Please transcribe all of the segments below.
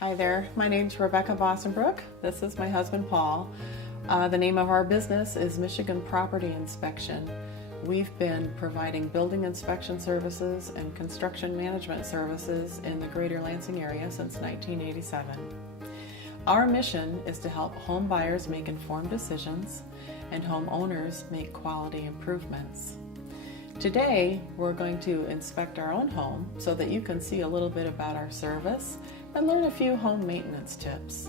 Hi there, my name's Rebecca Bossenbrook. This is my husband Paul. The name of our business is Michigan Property Inspection. We've been providing building inspection services and construction management services in the greater Lansing area since 1987. Our mission is to help home buyers make informed decisions and homeowners make quality improvements. Today, we're going to inspect our own home so that you can see a little bit about our service and learn a few home maintenance tips.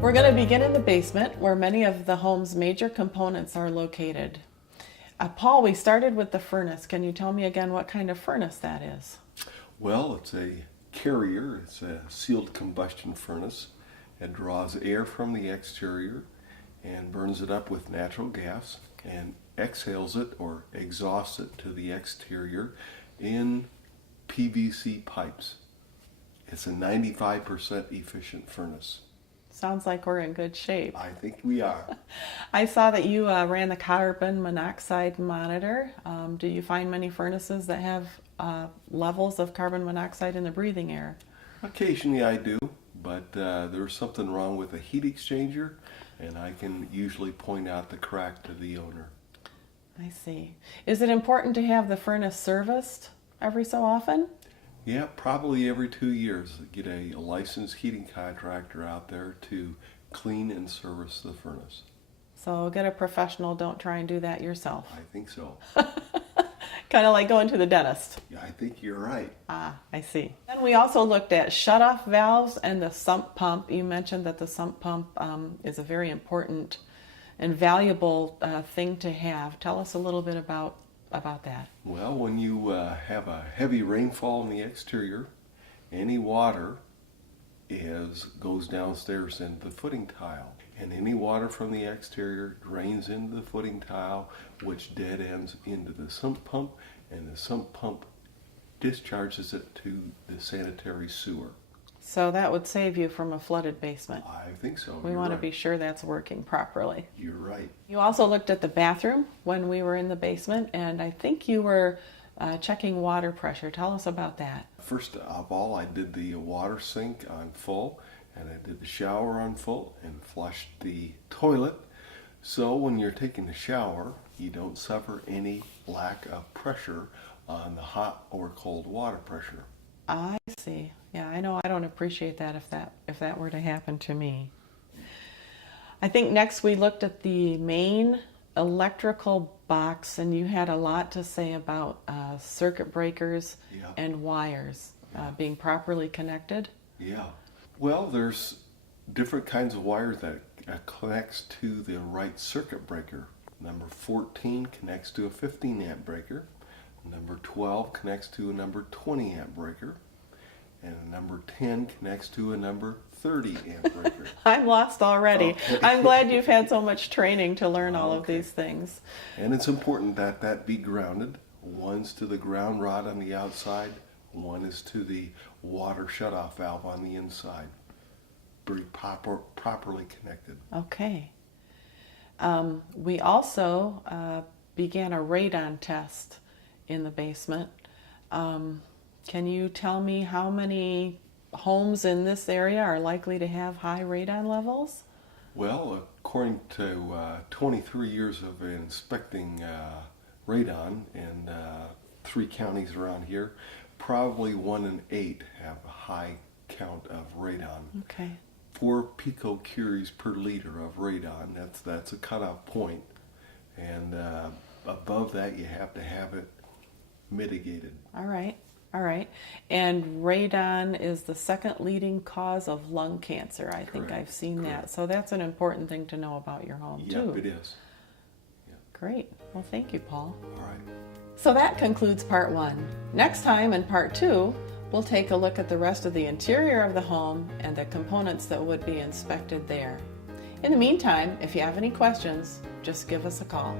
We're going to begin in the basement where many of the home's major components are located. Paul, we started with the furnace. Can you tell me again what kind of furnace that is? Well, it's a Carrier. It's a sealed combustion furnace. It draws air from the exterior and burns it up with natural gas and exhales it or exhausts it to the exterior in PVC pipes. It's a 95% efficient furnace. Sounds like we're in good shape. I think we are. I saw that you ran the carbon monoxide monitor. Do you find many furnaces that have levels of carbon monoxide in the breathing air? Occasionally I do, but there's something wrong with the heat exchanger, and I can usually point out the crack to the owner. I see. Is it important to have the furnace serviced every so often? Yeah, probably every 2 years. Get a licensed heating contractor out there to clean and service the furnace. So get a professional, don't try and do that yourself. I think so. Kind of like going to the dentist. Yeah, I think you're right. Ah, I see. Then we also looked at shutoff valves and the sump pump. You mentioned that the sump pump is a very important and valuable thing to have. Tell us a little bit about that. Well, when you have a heavy rainfall in the exterior, any water goes downstairs into the footing tile. And any water from the exterior drains into the footing tile, which dead ends into the sump pump, and the sump pump discharges it to the sanitary sewer. So that would save you from a flooded basement. I think so. We want to be sure that's working properly. You're right. You also looked at the bathroom when we were in the basement, and I think you were checking water pressure. Tell us about that. First of all, I did the water sink on full, and I did the shower on full and flushed the toilet. So when you're taking a shower, you don't suffer any lack of pressure on the hot or cold water pressure. I see. Yeah, I know I don't appreciate that if that were to happen to me. I think next we looked at the main electrical box, and you had a lot to say about circuit breakers and wires being properly connected. Yeah. Well, there's different kinds of wires that connects to the right circuit breaker. Number 14 connects to a 15 amp breaker. Number 12 connects to a number 20 amp breaker. And a number 10 connects to a number 30 amp breaker. I'm lost already. Okay. I'm glad you've had so much training to learn all of these things. And it's important that be grounded. One's to the ground rod on the outside. One is to the water shutoff valve on the inside. Be properly connected. Okay. We also began a radon test in the basement. Can you tell me how many homes in this area are likely to have high radon levels? Well, according to 23 years of inspecting radon in 3 counties around here, probably 1 in 8 have a high count of radon. Okay. 4 picocuries per liter of radon, that's a cutoff point. And above that, you have to have it mitigated. All right. And radon is the second leading cause of lung cancer. I think I've seen that. So that's an important thing to know about your home, too. Yep, it is. Yep. Great. Well, thank you, Paul. All right. So that concludes part 1. Next time in part 2, we'll take a look at the rest of the interior of the home and the components that would be inspected there. In the meantime, if you have any questions, just give us a call.